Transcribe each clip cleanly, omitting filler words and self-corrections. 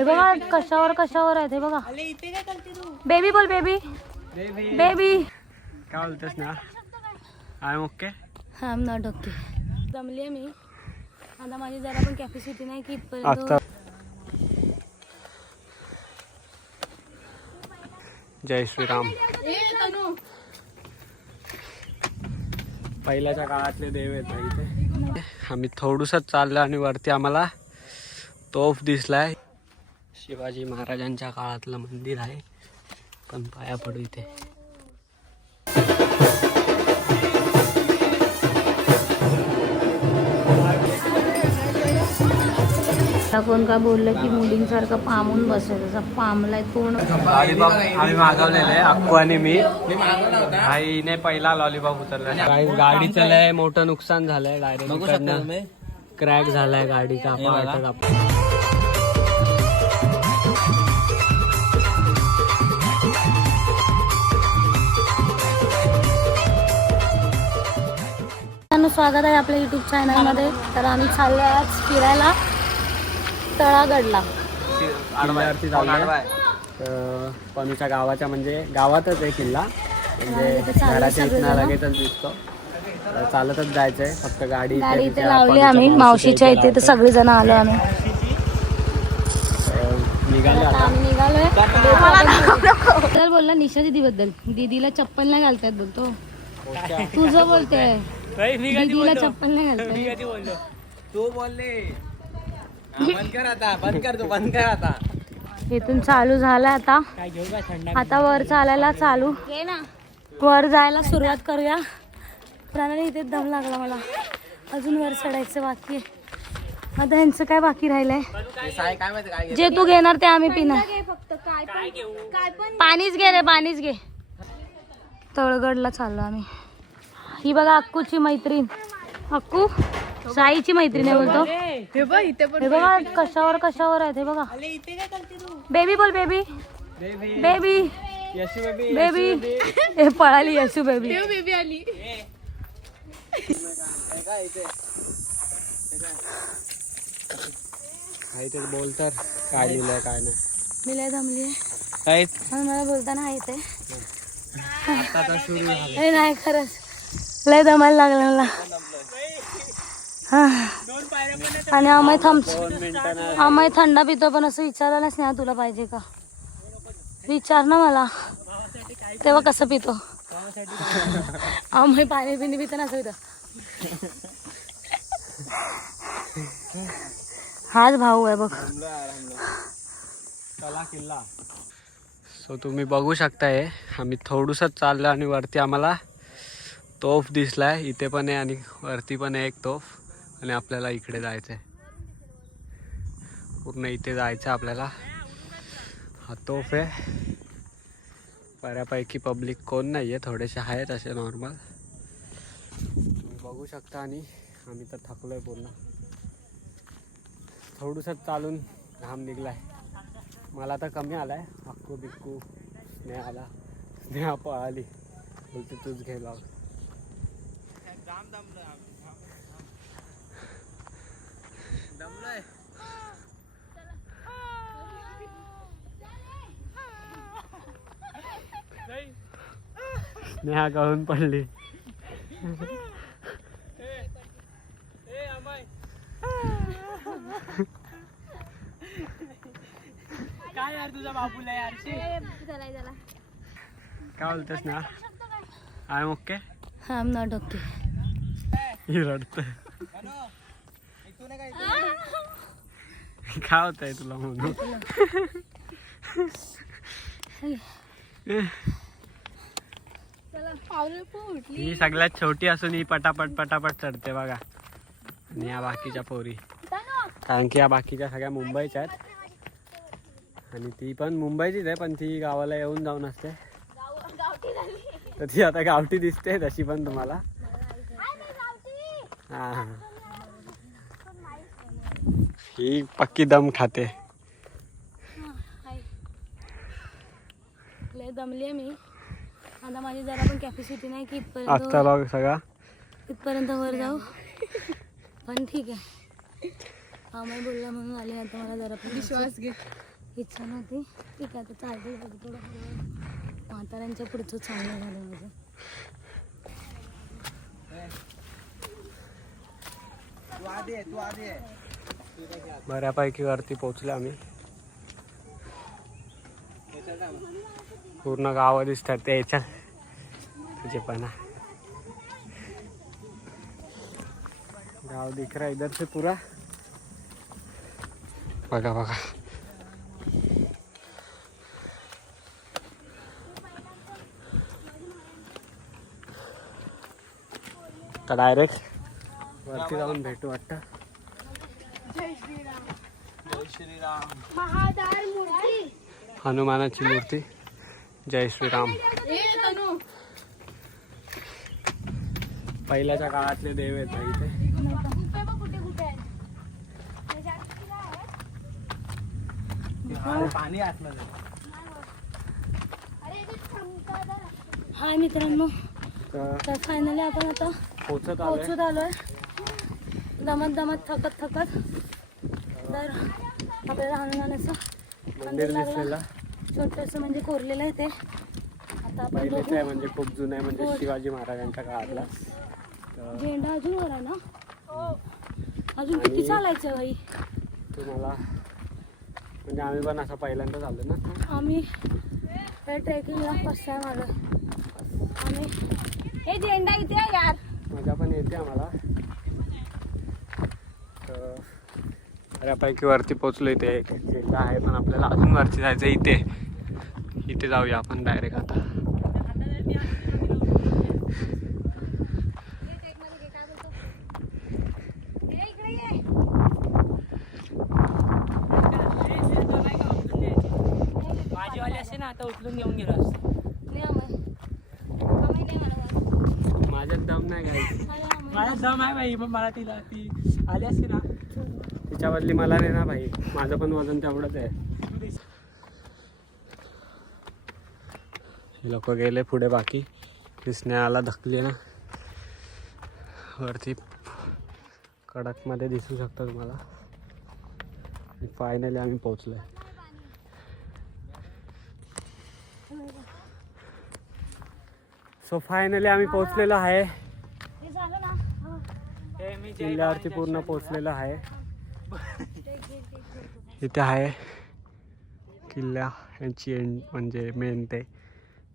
हे बघा कशावर कशावर आहेत हे बघा. बेबी बोल बेबी बेबी. काय बोलतेस ना? I am okay. I am not okay. जमली मी आता. माझी जरा पण कॅपॅसिटी नाही की इथपर्यंत. जय श्रीराम. पहिल्याच्या काळातले देव आहेत इथे. आम्ही थोडंसंच चाललो आणि वरती आम्हाला तोफ दिसलाय. शिवाजी महाराजांच्या काळातलं मंदिर आहे. पण पाया पडू इथे. कोण का बोललं की मुलींसारखं पामून बसायचं. जसा पामलाय पूर्ण. लॉलीपॉप आम्ही मागवलेले अक्कू आणि मी. आईने पहिला लॉलीपॉप उतरला. गाडीचं लय मोठं नुकसान झालंय. डायरेक्ट क्रॅक झालाय गाडीचा. स्वागत आहे आपल्या युट्यूब चॅनल मध्ये. तर आम्ही चाललो आज फिरायला तळागडला. पनूच्या गावाच्या म्हणजे गावातच आहे किल्ला. म्हणजे घराच्या इथनं लगेचच दिसतो. चालतच जायचंय. फक्त गाडी इथे लावली आम्ही मावशीच्या इथे. तर सगळे जण आलो आम्ही. निघालोय. बोलला निशा दीदी बद्दल. दीदीला चप्पल नाही घालतायत बोलतो. तुझं बोलते दीदीला चप्पल नाही घालताय. तू बोलले बंद कर आता. बंद कर तू. बंद कर आता. इथून चालू झालं आता. आता वर चालायला चालू. वर जायला सुरुवात करूया. प्राणाने इथे दम लागला मला. अजून वर चढायचं बाकी आहे. आता ह्यांचं काय बाकी राहिलंय. जे तू घेणार ते आम्ही पिणार. पाणीच घे रे. पाणीच घे. तळगडला चाललो आम्ही. ही बघा अक्कूची मैत्रीण. अक्कू साईची मैत्रीण आहे बोलतो. हे बघा कशावर कशावर आहेत हे बघा. बेबी बोल बेबी बेबी बेबी. हे पळाली यशू बेबी. बेबी आली. बोल तर काय लिहिलंय काय नाही. मी लय जमली आहे. मला बोलताना आहे ते नाही खरंच लय दमायला लागलं मला. आणि आम्ही थंडा पितो. पण असं विचारायला स्नेहा तुला पाहिजे का विचार ना मला. तेव्हा कसं पितो. आम्ही पाणी पिणी पितो ना असं पितो. हाच भाऊ आहे बघ. किल्ला. सो तुम्ही बघू शकताय. आम्ही थोडंसंच चाललो आणि वरती आम्हाला तोफ दिसलाय. इथे पण आहे आणि वरती पण आहे एक तोफ. आणि आपल्याला इकडे जायचं आहे. पूर्ण इथे जायचं आपल्याला. हा तोफ आहे. बऱ्यापैकी पब्लिक कोण नाही आहे. थोडेसे आहेत असे नॉर्मल. तुम्ही बघू शकता. आणि आम्ही तर थकलो आहे पूर्ण. थोडंसंच चालून घाम निघलाय. मला तर कमी आलाय. अक्कू बिक्कू स्नेहाला. स्नेहा पळाली. बोलते तूच घे लाव. स्नेहा गळून पडली. काय यार तुझा बाबूला यार. काय बोलतेस ना? I am okay. I am not okay. ही रडत. काय होत आहे तुला म्हणून. ही सगळ्यात छोटी असून ही पटापट पटापट चढते बघा. आणि या बाकीच्या पोरी. कारण की या बाकीच्या सगळ्या मुंबईच्या आहेत. आणि ती पण मुंबईचीच आहे. पण ती गावाला येऊन जाऊन असते. तर ती आता गावठी दिसते तशी पण तुम्हाला. हा ही पक्की दम खाते. लय दमली मी आता. माझी जरा पण कॅपॅसिटी नाही की आजचा लॉग सगळा इथपर्यंत वर जाऊ. पण ठीक आहे. हा मी बोलला म्हणून आले. आता मला जरा पण विश्वास घे. इच्छा नव्हती. ठीक आहे, आता चालते थोडं म्हाताऱ्यांच्या पुढचं चांगलं झालं माझं. बऱ्यापैकी वरती पोहोचले आम्ही. पूर्ण गाव दिसतात ते याच्यात तुझे पण गाव दिख रहा है इधर से पूरा. बघा बघा तर डायरेक्ट वरती जाऊन भेटू वाटतं. जय श्रीराम. जय श्रीराम. महादार मूर्ती. हनुमानाची मूर्ती. जय श्रीराम. पहिल्याच्या काळातले देव आहेत ना इथे. पाणी आतलं. हाय मित्रांनो, तर फायनली आपण आता पोचत आलोय. दमत थकत तर आपल्याला हनुमानाचं मंदिर दिसलेला छोटस म्हणजे कोरलेलं आहे ते. आता आपण पहिलेच आहे म्हणजे खूप जुनं आहे म्हणजे शिवाजी महाराजांच्या काळातला. झेंडा अजून वर आहे ना. अजून किती चालायचं बाई. तुम्हाला म्हणजे आम्ही पण असं पहिल्यांदाच आलो ना. आम्ही त्या ट्रेकिंगला फर्स्ट टाइम आलो. आम्ही हे झेंडा इथे आहे यार. मजा पण येते आम्हाला. तर बऱ्यापैकी वरती पोचलो. इथे एक झेंडा आहे पण आपल्याला अजून वरती जायचं. इथे जाऊया आपण डायरेक्ट आता. माझीवाली असे ना आता उचलून घेऊन गेलो असतो. माझ्यात दम नाही घ्यायची. माझ्या दम आहे भाई, पण मला ती आली असते ना. तिच्या बदली मला नाही ना भाई. माझं पण वजन तेवढंच आहे. हे लोक गेले पुढे. बाकी स्नेहाला धकली ना वरती. कडकमध्ये दिसू शकतं तुम्हाला. फायनली आम्ही पोहोचलोय. सो फायनली आम्ही पोहोचलेलो आहे. किल्ल्यावरती पूर्ण पोहोचलेलो आहे. इथे आहे किल्ला यांची एंड म्हणजे मेन ते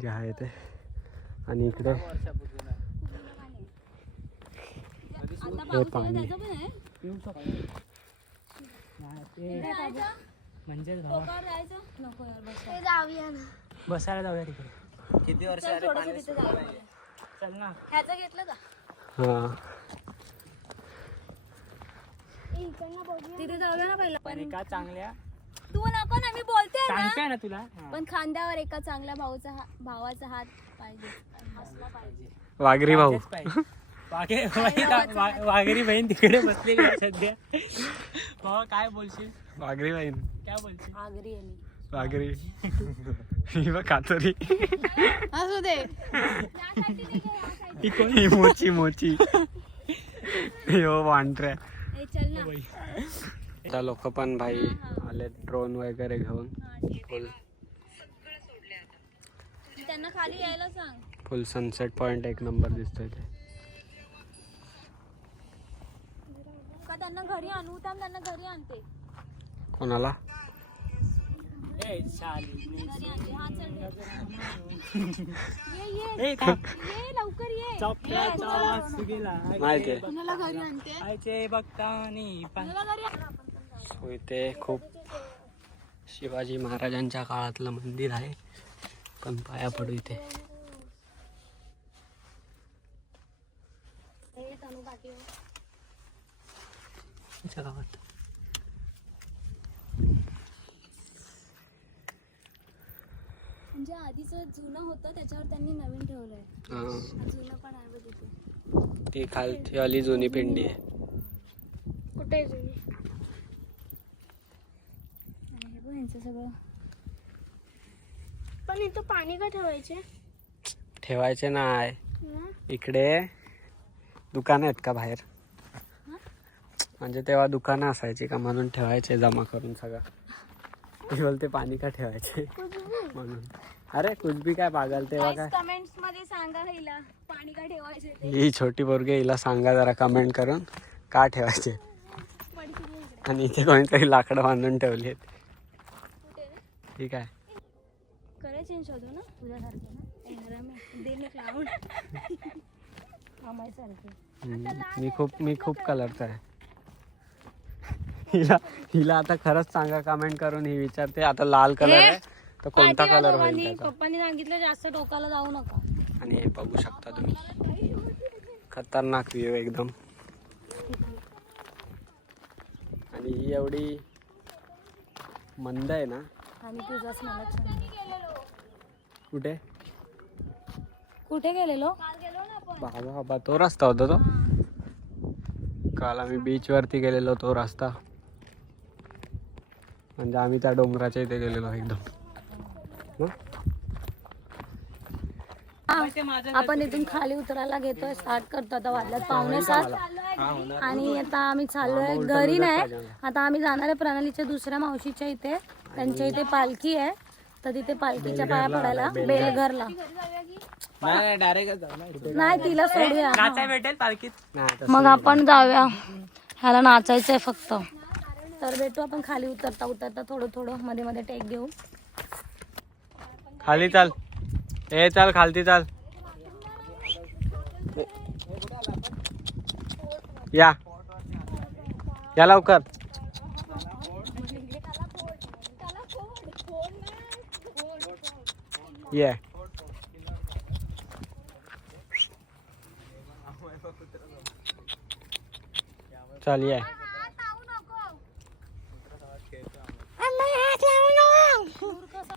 जे आहे ते. आणि इकडे हे पाणी. म्हणजे जाऊया ना. बसायला जाऊया तिकडे. किती वर्ष चल ना. ह्याचं घेतलं का हां तिथे जाऊया ना पहिला. पण एका चांगल्या तू नको ना, मी बोलते ना. सांगताय ना तुला. पण खांद्यावर एका चांगल्या भावाचा हात पाहिजे. असला पाहिजे. वाघरी भाऊ. माझेच पाहिजे. वाघेरी बहीण तिकडे बसलेली आहे सध्या. हो काय बोलशील. वाघरी बहीण. काय बोलशील. आगरी आहे मी. वाघरी ही बघ कातरी. असू दे. ही कोण? ही मोची हो वांढऱ्या. चल ना. आता लोक पण भाई आले ड्रोन वगैरे घेऊन. त्यांना खाली यायला सांग. फुल सनसेट पॉइंट एक नंबर दिसतोय ते. का त्यांना घरी आणू. त्यांना घरी आणते. कोणाला? ए शाली. घरी आणते. हा चल ए थांब. ये लवकर ये. चपल्याचा आवाज गेला. माहिती आहे. कुणाला घरी आणते. आयचे बघतानी सो इथे खूप शिवाजी महाराजांच्या काळातलं मंदिर आहे. पण पाया पडू इथे. गावात म्हणजे आधीचं जुनं होतं त्याच्यावर त्यांनी नवीन ठेवलंय. जुनं पण आहे बघ तिथे. ती खालची वाली जुनी पिंडी आहे. कुठे जुनी. आणि हे बघ यांचं सगळं. पण इथं पाणी का ठेवायचे नाही. इकडे दुकान आहेत का बाहेर. म्हणजे तेव्हा दुकानं असायची का म्हणून ठेवायचे जमा करून सगळं. ती बोलते पाणी का ठेवायचे म्हणून. अरे कुछ काय पागल तेव्हा काय. कमेंट्स मध्ये सांगा हिला पाणी का ठेवायचे ते. ही छोटी पोरगी हिला सांगा जरा कमेंट करून का ठेवायचे. आणि इथे कोणीतरी लाकडं बांधून ठेवली आहेत. ठीक आहे. करे चेंज शोधू ना तुझ्यासारखे ना येणार मी दे मी लावून आम्हासारखे. मी खूप कलरचा आहे. हिला आता खरंच सांगा कमेंट करून. ही विचारते आता लाल कलर आहे तर कोणता कलर होईल त्याचा. पप्पांनी सांगितलं जास्त डोक्याला जाऊ नका. आणि हे बघू शकता तुम्ही खतरनाक व्ह्यू एकदम. आणि ही एवढी मंद आहे ना. आणि तुझाच मला छान. कुठे कुठे गेलेलो. बाबा बाबा तो रस्ता होता तो. काल आम्ही बीच वरती गेलेलो तो रस्ता. म्हणजे आम्ही त्या डोंगराच्या इथे गेलेलो एकदम. आपण इथून खाली उतरायला घेतोय. स्टार्ट करतो आता. वाजल्यात 6:45 आणि आता आम्ही चाललोय घरी. नाही आता आम्ही जाणार आहे प्रणालीच्या दुसऱ्या मावशीच्या इथे. त्यांच्या इथे पालखी आहे तर तिथे पालखीच्या पाया पडायला बेलघरला. नाही तिला सोडूया. भेटेल पालखीत. मग आपण जाऊया. ह्याला नाचायचंय फक्त. तर भेटू आपण खाली उतरता उतरता. थोडं थोडं मध्ये मध्ये टेक घेऊ. खाली चाल. ए चाल खालती चाल. या लवकर. ये चल ये.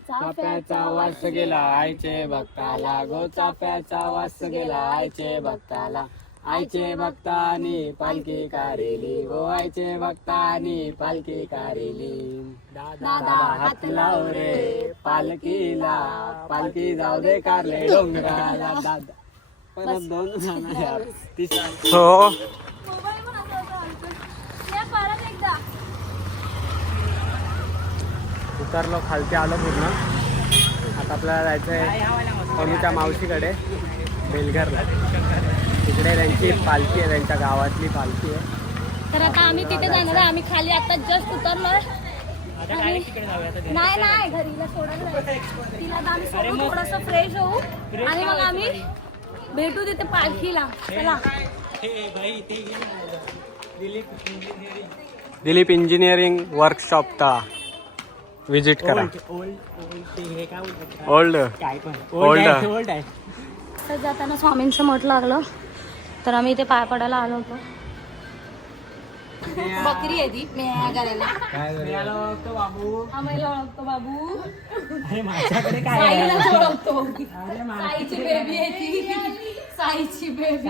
चाफ्याचा वास गेला आईचे भक्ताला गो. चाफ्याचा वास गेला आईचे भक्ताला. आईचे भक्तानी पालखी कारेली गो. आईचे भक्तानी पालखी कारेली. दादा हात लाव रे पालखीला. पालखी जाऊ दे कारले डोंगराला. दादा परत 2 जाणार. हो उतरलो खालती आलो पूर्ण. आता आपल्याला जायचं आहे कमीच्या मावशीकडे बेलघरला. तिकडे त्यांची पालखी आहे. त्यांच्या गावातली पालखी आहे. तर आता आम्ही तिथे जाणार आहे. आम्ही खाली आता जस्ट उतरलोय. नाही घरीला सोडायला जायचं. तिला आता आम्ही सोडू थोडंसं फ्रेश होऊ आणि मग आम्ही भेटू तिथे पालखीला. चला. दिलीप इंजिनिअरिंग वर्कशॉपचा विजिट करा. ओल्ड तर जाताना स्वामींचं मठ लागलं तर आम्ही इथे पाय पडायला आलो होतो. बकरी आहे ती करायला. आम्हाला ओळखतो बाबू. साईला ओळखतो. साईची बेबी आहे ती. साईची बेबी.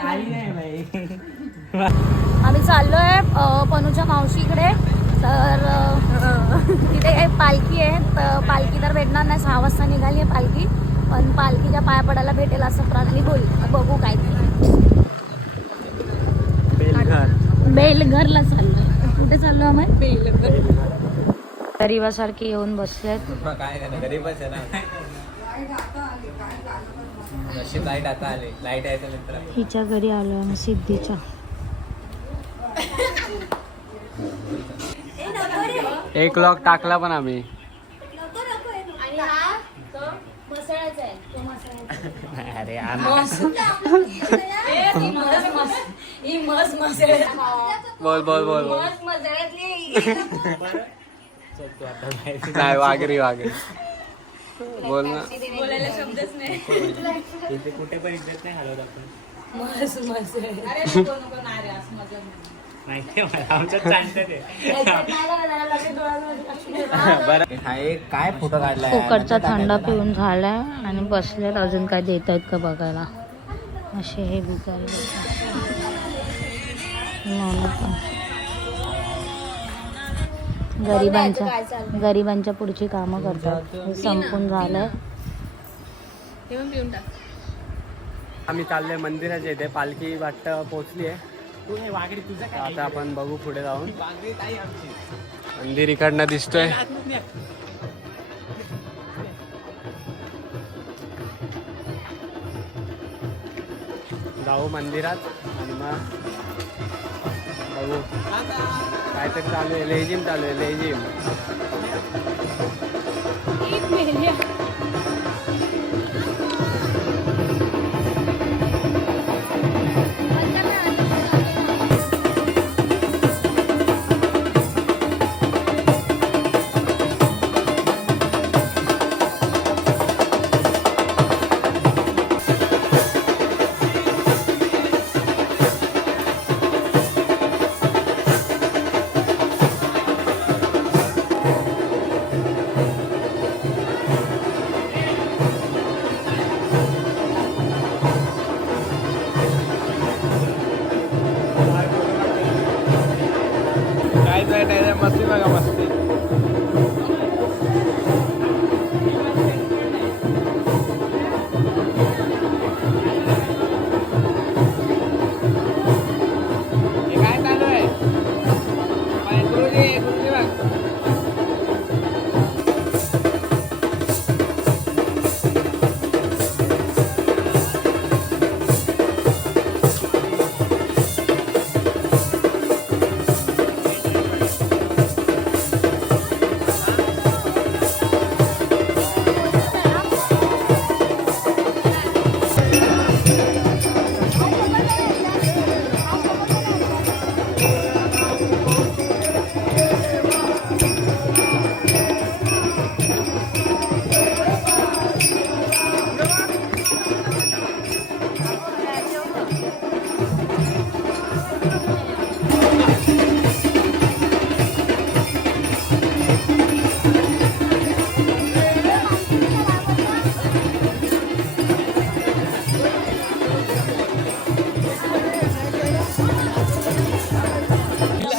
आम्ही चाललोय पनूच्या मावशीकडे. तर तिथे पालखी आहे. तर पालखी तर भेटणार नाही. 6 वाजता निघाली आहे पालखी. पण पालखीच्या पाया पडायला भेटेल असं प्रणाली बोल. बघू काय बेलघरला चाललोय. कुठे चाललो आम्ही. बेलघर. गरीबासारखी येऊन बसलेत. हिच्या घरी आलो आम्ही सिद्धीच्या. एक लॉक टाकला पण आम्ही. अरे बोल बोल बोल बोल. नाही वागरी बोल ना. बोलायला शब्दच नाही. कुठे पण इज्जत नाही हलवत आपण. माहिती काय फोटो काढलाय. फुकटचा थंडा पिऊन झालाय आणि बसलेत. अजून काय देत आहेत का बघायला. असे हे भिकारी गरिबांच्या पुढची कामं करतात. हे संपून झालंय. आम्ही चाललोय मंदिराच्या इथे. पालखी वाटतं पोहोचली आहे. आता आपण बघू पुढे जाऊन. मंदिर इकडनं दिसतोय. जाऊ मंदिरात आणि मग बघू काहीतरी चालू आहे. लेझिम चालू आहे, लेझिम. काय मस्ती बघा मस्ती. काय चालू आहे?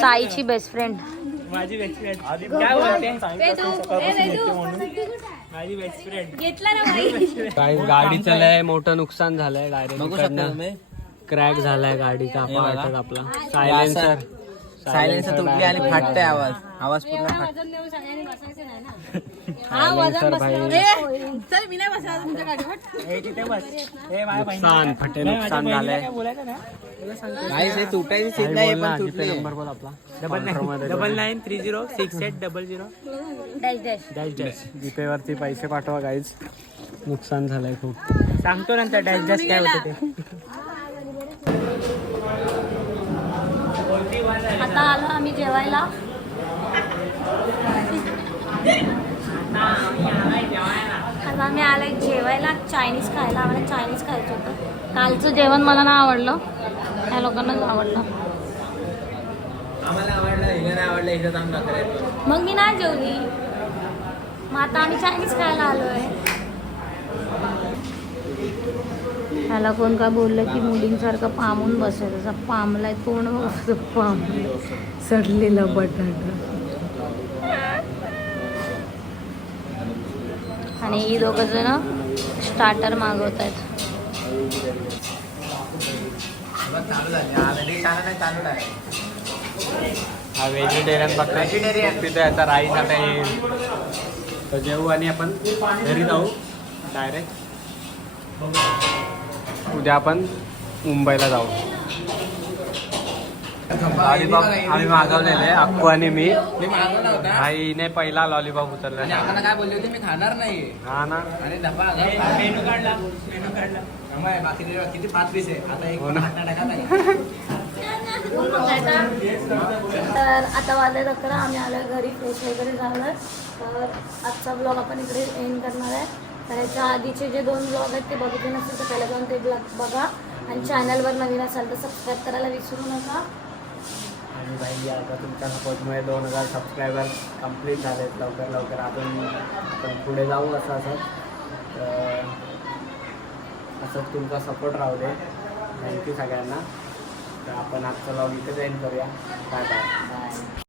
साईची बेस्ट फ्रेंड. माझी बेस्ट फ्रेंड काय बोलते माझी बेस्ट फ्रेंड घेतला ना काय गाडीचं लय मोठं नुकसान झालंय. डायरेक्ट क्रॅक झालाय गाडीचा. आपला सायलेन्सर तुटली आणि फाटतंय आवाज. आवाज पूर्ण फाटतोय. नुकसान फटे नुकसान झालंय. काहीच हे तुटायची सीट नाही पण तुटली. नंबर बोल आपला. 99306800 डॅश डॅश. जीपे वरती पैसे पाठवा गाईज. नुकसान झालंय खूप. सांगतो नंतर डॅश डॅश काय होतं ते. आता आलो आम्ही जेवायला. आता आम्ही आलोय जेवायला, चायनीज खायला. आम्हाला चायनीज खायचं होतं. कालचं जेवण मला नाही आवडलं, त्या लोकांनाच आवडलं. आम्हाला आवडलं, हिला नाही आवडलं. हिचं काम करायचं. मग मी नाही जेवली. मग आता आम्ही चायनीज खायला आलोय. ह्याला कोण का बोललं की मुलींसारखं पामून बसेल. तसा पामलाय पूर्ण पाम सडलेला बटाटा. आणि ही दोघं जण स्टार्टर मागवत आहेत. चालू झाले ऑलरेडी. चालू आहे. हा व्हेजिटेरियन बघा. तिथे आता राईस आता येईल तर जेवू आणि आपण घरी जाऊ डायरेक्ट. उद्या आपण मुंबईला जाऊ. लॉलीपॉप आम्ही मागवलेले अक्कू आणि मी. मागवला होता. आईने पहिला लॉलीपॉप उचलला. आम्हाला काय बोलले होते मी खाणार नाही. हा ना. आणि डबा मेनू काढला. बाकी किती 5 पीस आहे. आता एक टाका नाही. तर आता वाजले 11. आम्ही आलो घरी, फ्रेश वगैरे झालं. तर आजचा ब्लॉग आपण इकडे एंड करणार आहे. तर याच्या आधीचे जे 2 ब्लॉग आहेत ते बघितले नसेल तर त्याला जाऊन ते ब्लॉग बघा. आणि चॅनलवर नवीन असाल तर सबस्क्राईब करायला विसरू नका. आणि भाई आता तुमच्या सपोर्टमुळे 2000 सबस्क्रायबर कंप्लीट झालेत. लवकर अजून आपण पुढे जाऊ. असंच तुमचा सपोर्ट राहू दे. थँक्यू सगळ्यांना. तर आपण आजचा ब्लॉग इथेच एंड करूया. Bye bye.